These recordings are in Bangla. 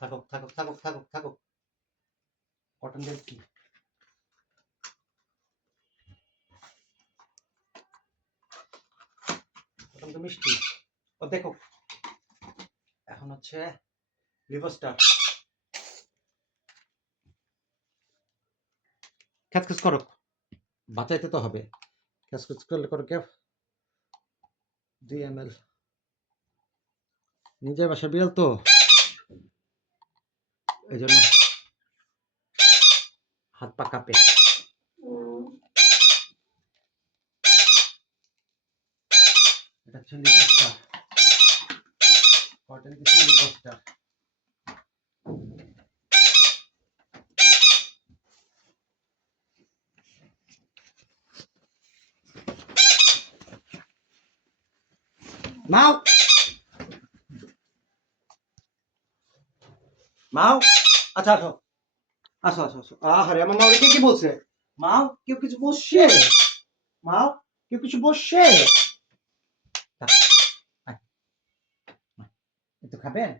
থাকুক থাকুক থাকুক থাকুক থাকুক কটন দিয়ে কি কটন তো মিষ্টি ও দেখো এখন হচ্ছে লিভারস্টার খ্যাচখ্যাচ করো বাঁচাইতে তো হবে খ্যাচখ্যাচ করলে করো কে 2 ml নিজের বাসা বিড়াল তো এই জন্য হাত পা কাঁপে এটা হচ্ছে লিভারস্টার কটন কিছু লিভারস্টার মাও মাও আচ্ছা আসো আসো আসো আসো আরে আমার মা ওকে কি বলছে মাও কেউ কিছু বসছে মাও কেউ কিছু বসছে একটু খাবেন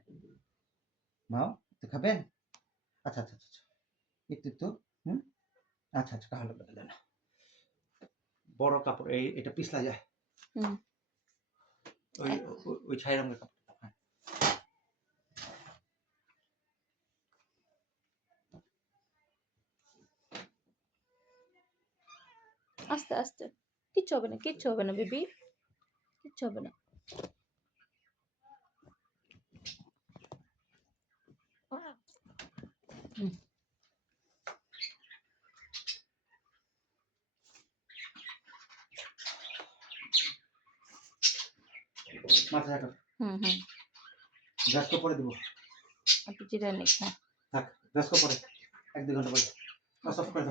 মাও একটু খাবেন আচ্ছা আচ্ছা আচ্ছা একটু একটু হুম আচ্ছা আচ্ছা তাহলে বদলে না বড় কাপড় এই এটা পিছলা যায় ওই ওই ছাই রঙের কাপড় আস্তে আস্তে কিচ্ছু হবে না বেবি কিচ্ছু হবে না মাথা রাখো হুম গ্যাস তো পরে দেবো একটু জিরা নিক হ্যাঁ থাক গ্যাস তো পরে 1-2 ঘন্টা পরে অফ করে দাও